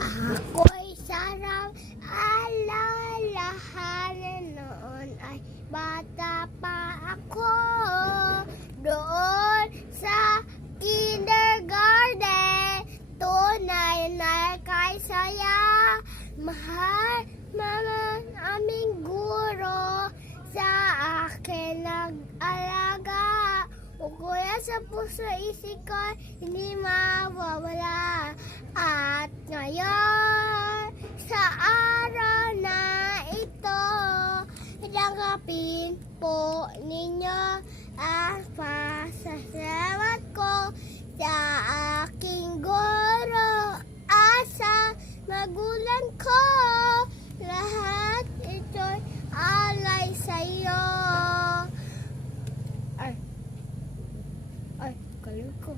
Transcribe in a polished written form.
Ako'y sarang alalahanin noon ay bata pa ako. Doon sa kindergarten, tunay na kay saya. Mahal naman aming guro, sa akin nag-alaga. O kuya sa puso isip ko, hindi mawawala. At ngayon, sa araw na ito, tanggapin po ninyo ang pasasalamat ko sa aking guro at sa magulang ko. Lahat ito'y alay sa'yo. Ay, kayo ko.